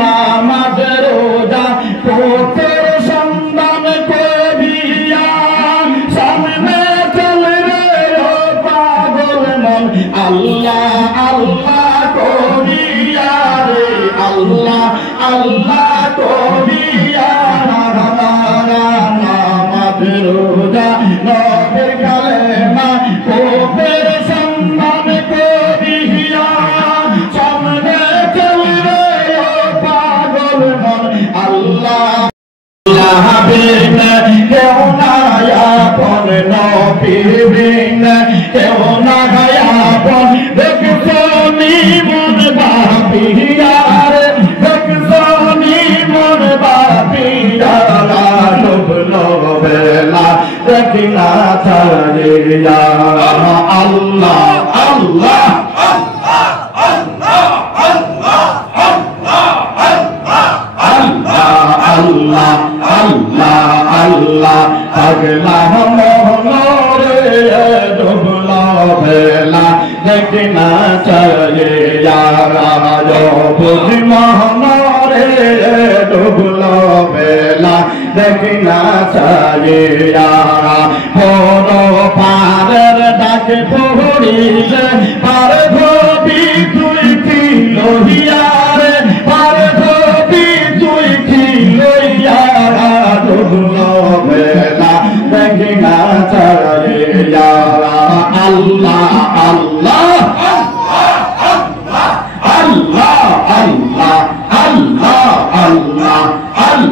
নামাজ রোজা পথের সন্ধান করিয়া সামনে চলবে ও পাগল মন আল্লাহ আল্লাহ করিয়া রে আল্লাহ আল্লাহ করিয়া নামাজ রোজা নবের কালেমা পথের সন্ধান করিয়া সামনে চলবে ও পাগল মন আল্লাহ কেউ না আপন নবী বিন কেউ না আপন দেখছো নি মন বাপিয়ার দেখছো নি মন বাপিয়ার ডুবলো বেলা দেখি না ছাড়িয়া আল্লাহ আল্লাহ Allah Allah Allah Agla mohnore dubla bela dekna chahiye yara jo bujhi mohnore dubla bela dekna chahiye yara hono parer dak phorise par bhobi tui thilohiyare par bhobi tui thilohiyara dubla bela dekna chahiye yara Allah Allah Allah Allah Allah Allah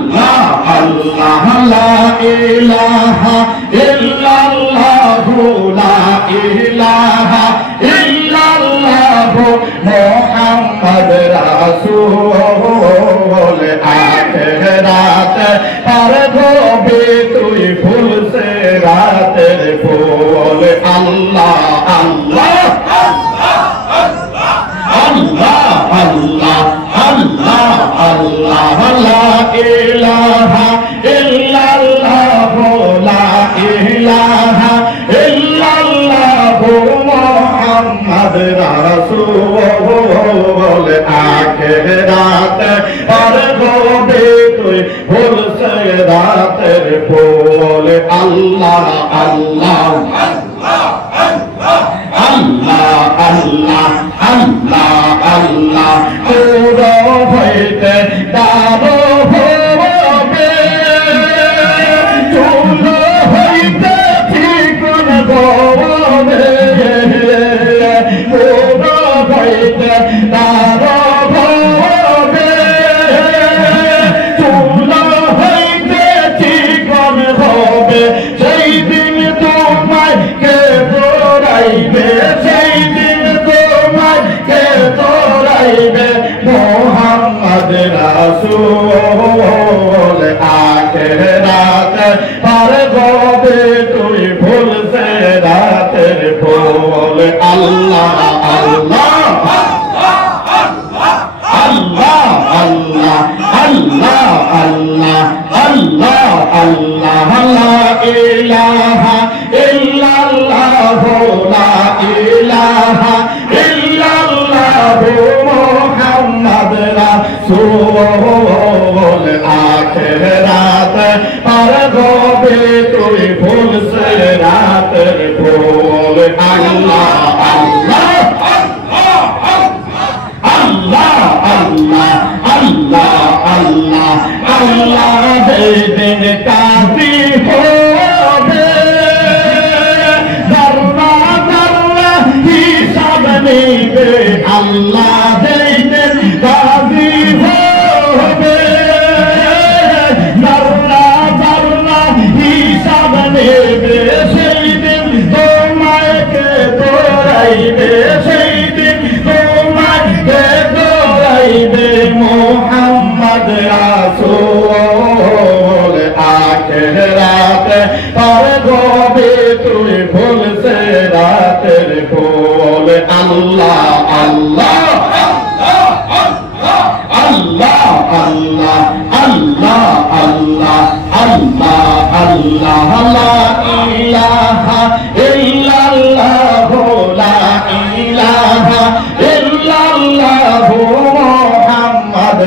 Allah Allah la ilaha illallah la ilaha illallah Muhammad Rasul akhirat par dhobe tui phul se raat phul Allah Allah Allah Allah Allah Allah la ilaha illallah la ilaha illallah Muhammad Rasul akhirat par dhobe tui phul se raat phul Allah Allah Allah Allah Allah Allah Puro hoite daro hobe Chulo hoite thikun gobe Puro hoite daro hobe Chulo hoite thikun gobe Sei din tomai ke doraibe sei din tomai ke doraibe Muhammad Rasul akhirat par dhobe tui phul se raat phul Allah Allah Allah Allah Allah Allah Allah Allah la ilaha illallah la ilaha illallah Muhammad Rasul akhirat par dhobe tui phul se raat phul Allah Allah Allah Allah Allah Allah Allah din kafi hobe zarra zarra hisab nebe Allah din kafi hobe zarra zarra hisab nebe sei din tomai ke doraibe sei din tomai ke doraibe Muhammad Rasul akhirat par dhobe tui phul se raat phul Allah Allah Allah Allah Allah Allah Allah Allah la ilaha illallah la ilaha illallah Muhammad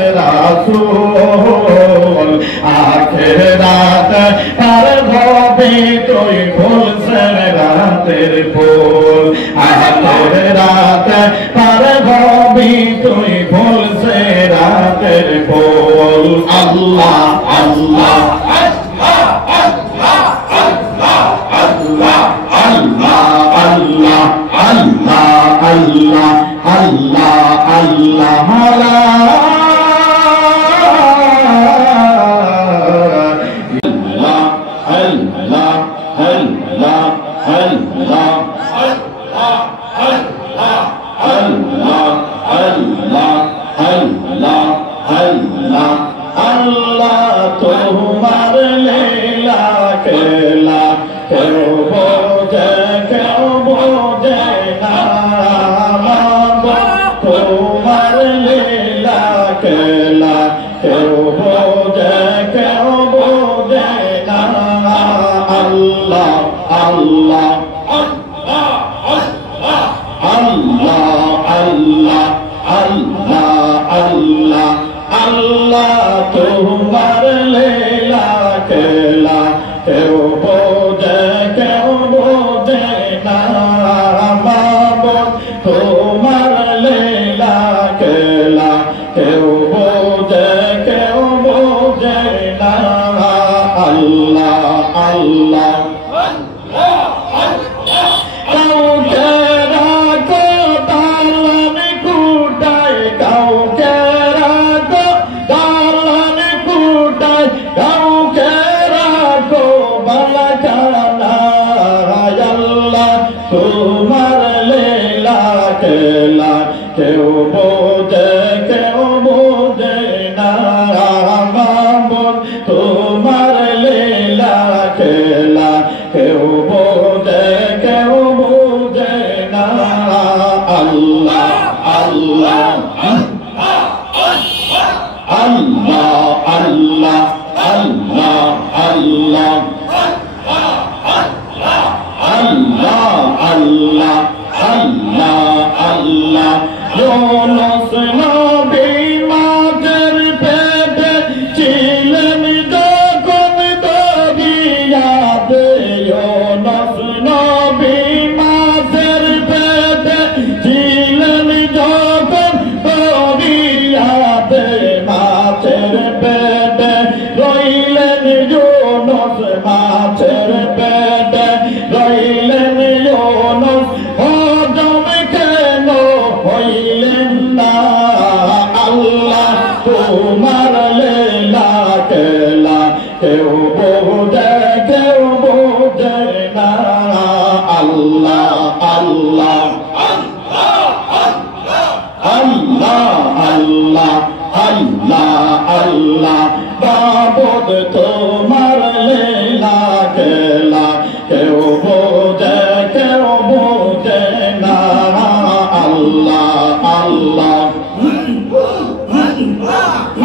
রাসূল আখিরাত পার হবি তুই ফুলছেন রাতের ফুল আখিরাত পার হবি তুই ফুলছেন রাতের ফুল আল্লাহ আল্লাহ Allah, Allah, Allah, Allah, তোমার লীলা খেলা কেউ বোঝে কেউ বোঝে না তোমার লীলা খেলা কেউ বোঝে কেউ বোঝে না আল্লাহ আল্লাহ আল্লাহ আল্লাহ আল্লাহ আল্লাহ আল্লাহ তোমার লীলা খেলা কেউ বোঝে কেউ বোঝে না মাবুদ তোমার লীলা খেলা কেউ বোঝে কেউ বোঝে না আল্লাহ আল্লাহ কাউকে রাখো দালান কুটায় কাউকে রাখো দালান কুটায় কাউকে রাখো বালাখানা আল্লাহ তোমার লীলা খেলা কেউ বোঝে কেউ বোঝে না মাবুদ তোমার লীলা খেলা কেউ বোঝে কেউ বোঝে না আল্লাহ আল্লাহ আল্লাহ আল্লাহ আল্লাহ আল্লাহ আল্লাহ আল্লাহ আল্লাহ আল্লাহ ইউনুস নবী মাছের পেটে ছিলেন যখন দরিয়াতে ইউনুস নবী মাছের পেটে ছিলেন যখন দরিয়াতে মাছের পেটে রইলেন ইউনুস মাছের পেটে রইলেন ইউনুস হজম কেন হইলেন না আল্লাহ তোমার লীলা খেলা কেউ বোঝে কেউ বোঝে না আল্লাহ আল্লাহ আল্লাহ আল্লাহ আল্লাহ আল্লাহ মাবুদ তোমার লীলা খেলা কেউ বোঝে কেউ বোঝে না আল্লাহ আল্লাহ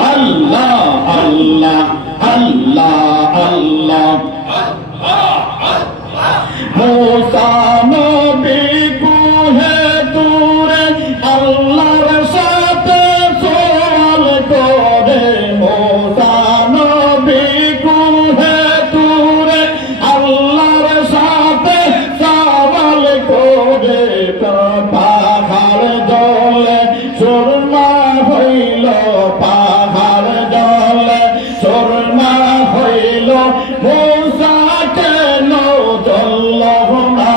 আল্লাহ আল্লাহ আল্লাহ আল্লাহ মুসা নবী কুহে তুরে আল্লাহর সাথে সওয়াল করে মুসা নবী কুহে তুরে আল্লাহর সাথে সওয়াল করে পাহাড় জলে সুরমা হইল পাহাড় জলে সুরমা হইল মুসা কেন জল না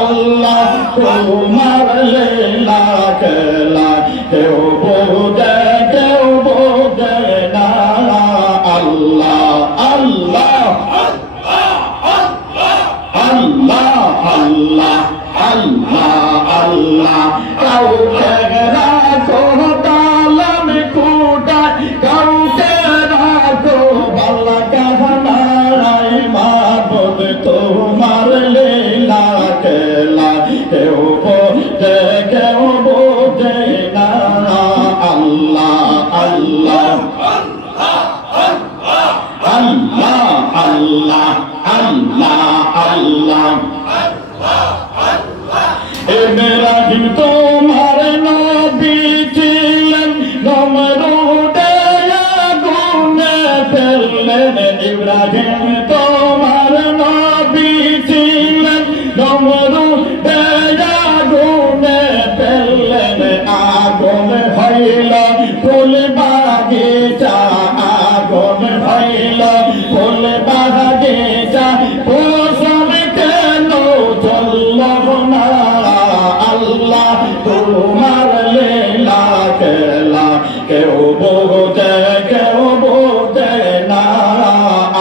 আল্লাহ তোমার লীলা খেলা কেউ বোঝে কেউ বোঝে না আল্লাহ আল্লাহ আল্লাহ আল্লাহ আল্লাহ আল্লাহ কাউকে রাখো দালান কুটায় কাউকে রাখো বালাখানা মাবুদ তোমার লীলা খেলা কেউ বোঝে কেউ বোঝে না আল্লাহ আল্লাহ আল্লাহ আল্লাহ আল্লাহ আল্লাহ ইব্রাহিম তোমার নবী ছিলেন নমরুদের ফুল বাগিচা আগুন হইল ফুল বাগিচা কুসুম কেন চলল না আল্লাহ তোমার লীলা খেলা কেউ বোঝে না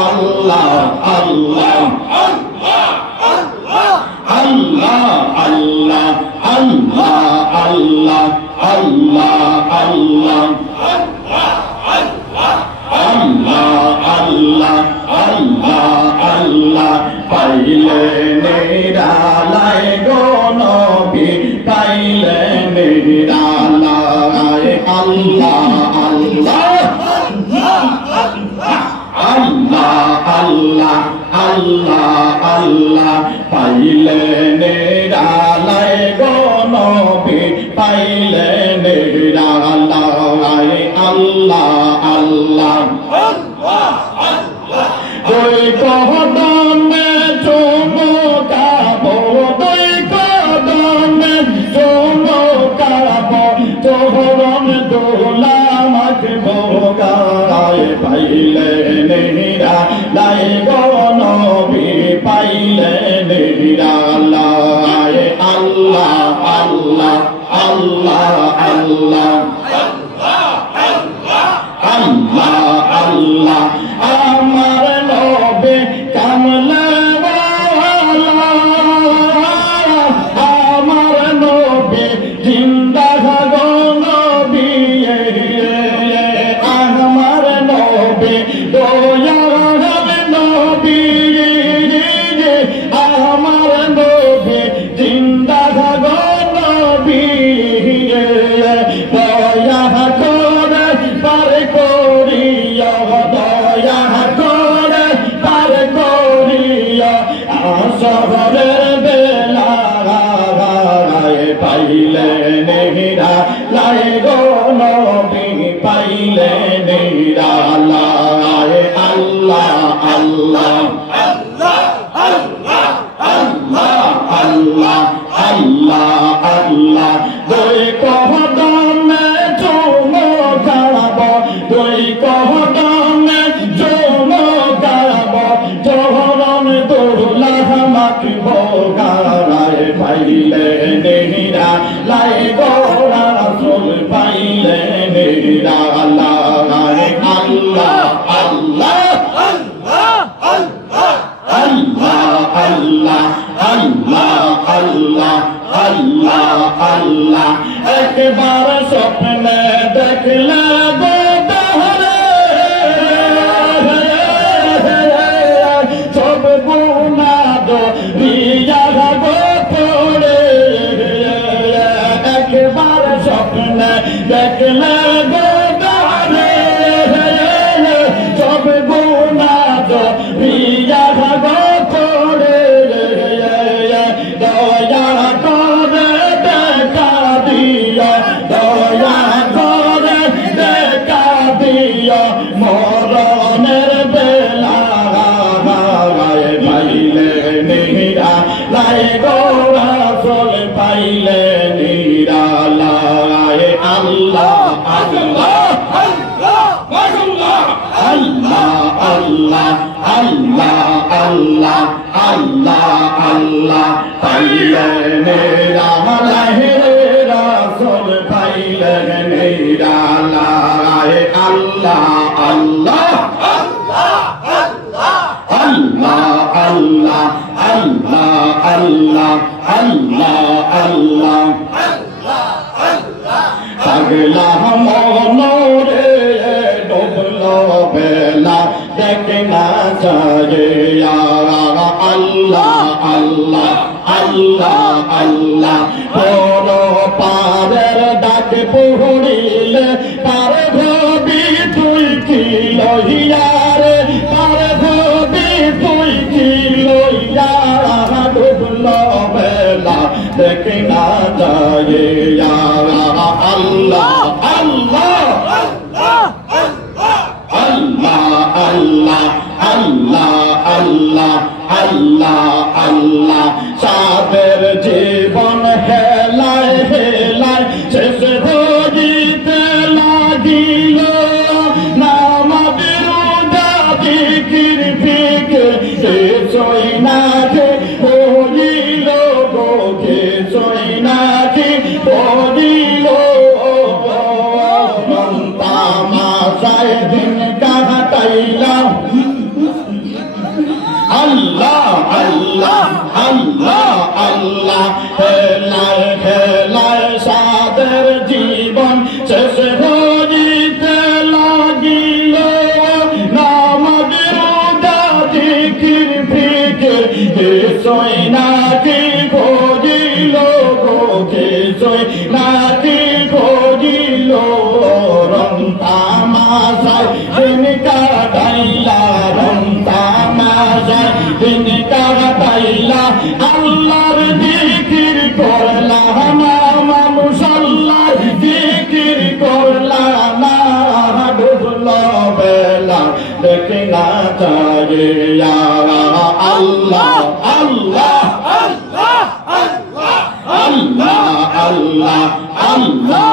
আল্লাহ আল্লাহ আল্লাহ আল্লাহ আল্লাহ আল্লাহ আল্লাহ আল্লাহ আল্লাহ আল্লাহ আল্লাহ পাইলে নিরালায় গো নবী পাইলে নিরালায় আল্লাহ আল্লাহ আল্লাহ আল্লাহ আল্লাহ আল্লাহ পাইলে নিরালায় গো নবী পাইলে নিরালায় আল্লাহ আল্লাহ দুই কদমে চুমুকাবো দুই কদমে চুমুকাবো চরণ দোলা মাখবো গায়ে পাইলে নিরালায় গো নবী পাইলে নিরালায় আল্লাহ আল্লাহ আল্লাহ আল্লাহ আল্লাহ আল্লাহ আমার নবী কামলাওয়ালা আমার নবী জিন্দা গো নবী আমার নবী দয়াল নবী আমার নবী জিন্দা গো নবী দয়া করে পার করিয়া দয়া করে পার করিয়া শহরের বেলা পাইলে নেহিরা লাই গো নবী পাইলে নেহিরা লাই আল্লাহ আল্লাহ আল্লাহ আল্লাহ আল্লাহ আল্লাহ আল্লাহ আল্লাহ দুই কদমে চুমুকাবো দুই কদমে চুমুকাবো চরণ দোলা মাখবো গায়ে পাইলে নিরালায় গো রাসূল পাইলে নিরালায় আল্লাহ আল্লাহ আল্লাহ আল্লাহ আল্লাহ আল্লাহ আল্লাহ আল্লাহ একবার স্বপ্নে দেখলে গো তাহলে সব গুনাহ রিয়া গো পড়ে একবার স্বপ্নে দেখলে গো তাহলে সব গুনাহ রিয়া গো পড়ে দয়া করে দেখা দিও দয়া করে দেখা দিও মরণের বেলা পাইলে নিরালায় গো রাসূল পাইলে নিরালায় আল্লাহ আল্লাহ আল্লাহ আল্লাহ আল্লাহ আল্লাহ আল্লাহ আল্লাহ আল্লাহ পাইলে নিরালায় রাসূল পাইলে নিরালায় আল্লাহ আল্লাহ আল্লাহ আল্লাহ আল্লাহ আল্লাহ আল্লাহ আল্লাহ পাগলা মনরে ডুবলো বেলা দেখে না যায় আল্লাহ আল্লাহ আল্লাহ আল্লাহ বড় পারের ডাক পড়িলে পার ভবি তুই কি লইয়ারে পার ভবি তুই কি লইয়ারা ডুবলো বেলা দেখে না যায় আল্লাহ আল্লাহ আল্লাহ আল্লাহ আল্লাহ আল্লাহ আল্লাহ আল্লাহ সাদের জীবন হেলায় হেলায় শেষ হইতে লাগি তামাশায় দিন কাটাইলাম আল্লাহ আল্লাহ আল্লাহ আল্লাহ হেলায় হেলায় সাদের জীবন শেষ হইতে লাগিল নামাজ রোজা জিকির ফিকির কিছুই নাকি খোঁজিল গো কিছুই নাকি খোঁজিল রং তামাশায় দিন কাটাইলা রং তামাশায় দিন কাটাইলা আল্লাহর জিকির করলা না মুসল্লার জিকির করলা না ডুবল বেলা দেখে না চারিয়া আল্লাহ আল্লাহ আল্লাহ আল্লাহ আল্লাহ আল্লাহ